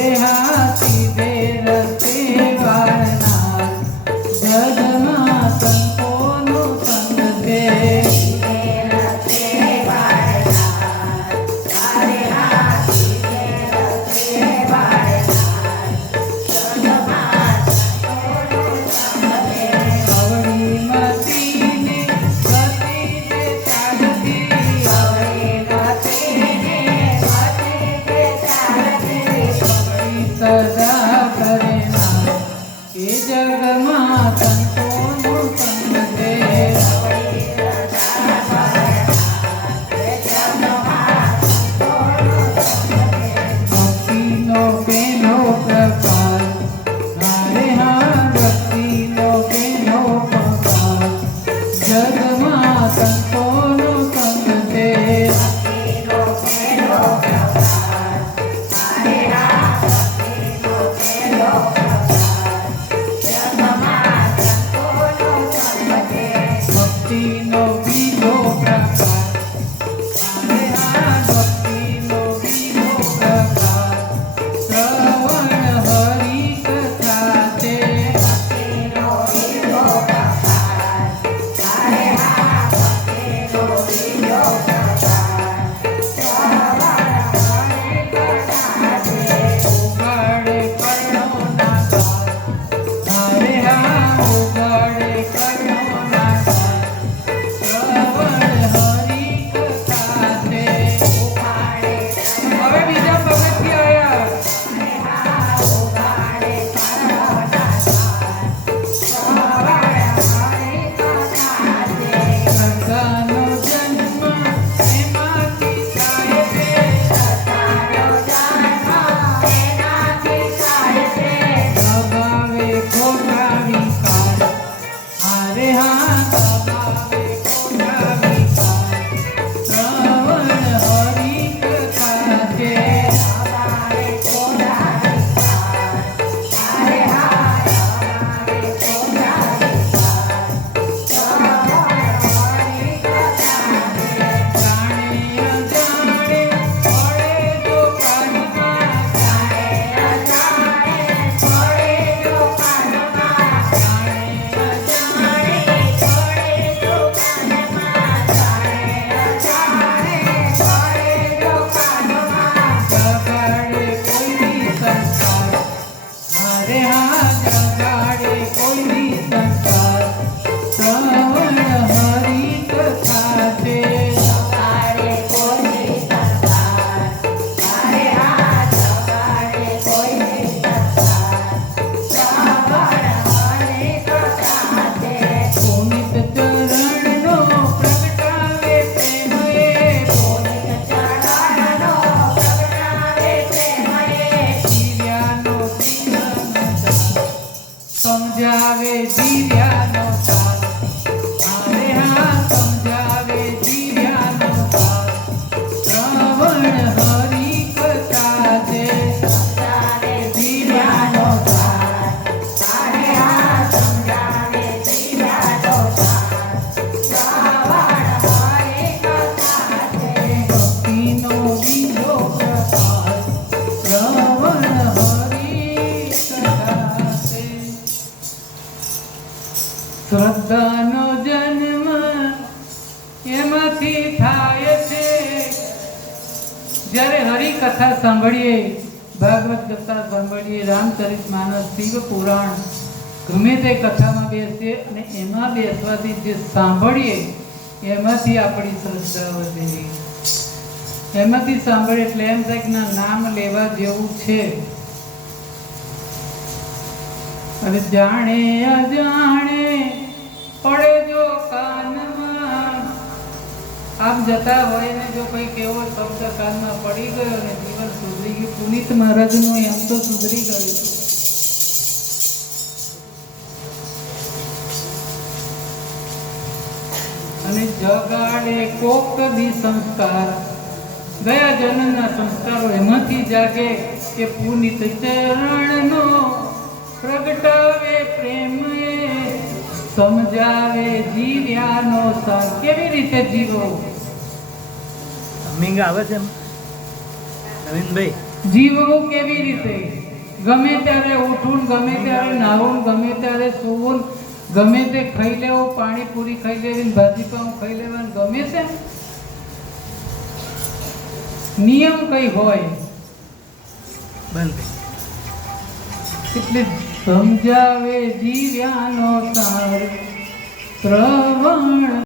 રે હાથી દે રસ્તે વાળનાર જગમાં સંતોનો સંગ છે. સદા કરેના એ જગમાં સંતોનો સંગ છે. ભક્તિનો પેલો પ્રકાર હારે હા ભક્તિનો પેલો પ્રકાર જગમાં સંતોનો સંગ છે. ભક્તિનો બીજો પ્રકાર હારે હા ભક્તિનો બીજો પ્રકાર શ્રવણ હરિ કથા છે. ઉગાડે કર્ણોના દ્વાર હારે હા ઉગાડે કર્ણોના દ્વાર શ્રવણ હરિ કથા છે. હવે બીજા પગથિયે આયા. શ્રદ્ધાનો જન્મ એમાંથી થાય છે. દબાવે ખોટા વિકાર હારે હા દબાવે ખોટા વિકાર શ્રવણ હરિ કથા છે. જાણે અજાણે પડે જો કાનમાં જાણે અજાણે પડે જો જગાડે કોઈની સંસ્કાર હારે હા જગાડે કોઈની સંસ્કાર શ્રવણ હરિ કથા છે. પુનિત ચરણનો પ્રગટાવે પ્રેમ એ જીવ્યાનો સમજાવે જીવ્યાનો સાર હારે હા સમજાવે જીવ્યાનો સાર શ્રવણ હરિ કથા છે. જીવ્યાનો ભક્તિનો બીજો પ્રકાર શ્રવણ હરિ કથા છે. શ્રદ્ધાનો જન્મ એમાંથી થાય છે. જ્યારે હરિ કથા સાંભળીએ ભાગવત કથા સાંભળીએ રામચરિતમાનસ શિવ પુરાણ ગમે તે કથામાં બેસીએ અને એમાં બેસવાથી જે સાંભળીએ એમાંથી આપણી શ્રદ્ધા વધે. એમાંથી સાંભળીએ એટલે એમ થાય કે નામ લેવા જેવું છે. અને જાણે અજાણે પડે જો કાનમાં આમ જતા હોય ને જો કંઈક એવો શબ્દ કાનમાં પડી ગયો ને જીવન સુધરી ગયું. પુનિત મહારાજનું એમ તો સુધરી ગયું. અને જગાડે કોક દી સંસ્કાર ગયા જન્મના સંસ્કારો એમાંથી જાગે કે પુનિત ચરણનો પ્રગટાવે પ્રેમ સમજાવે જીવ્યાનો સાર કેવી રીતે જીવો. મિંગ આવે છે નવીનભાઈ જીવવું કેવી રીતે ગમે ત્યારે ઉઠવું, ગમે ત્યારે નાહવું, ગમે ત્યારે સૂવું, ગમે તે ખાઈ લેવું, પાણીપુરી ખાઈ લેવી, ભાજી પાઉં ખાઈ લેવાનું, ગમે તે નિયમ કઈ હોય બંધ એટલે સમજાવે જીવ્યાનો સાર શ્રવણ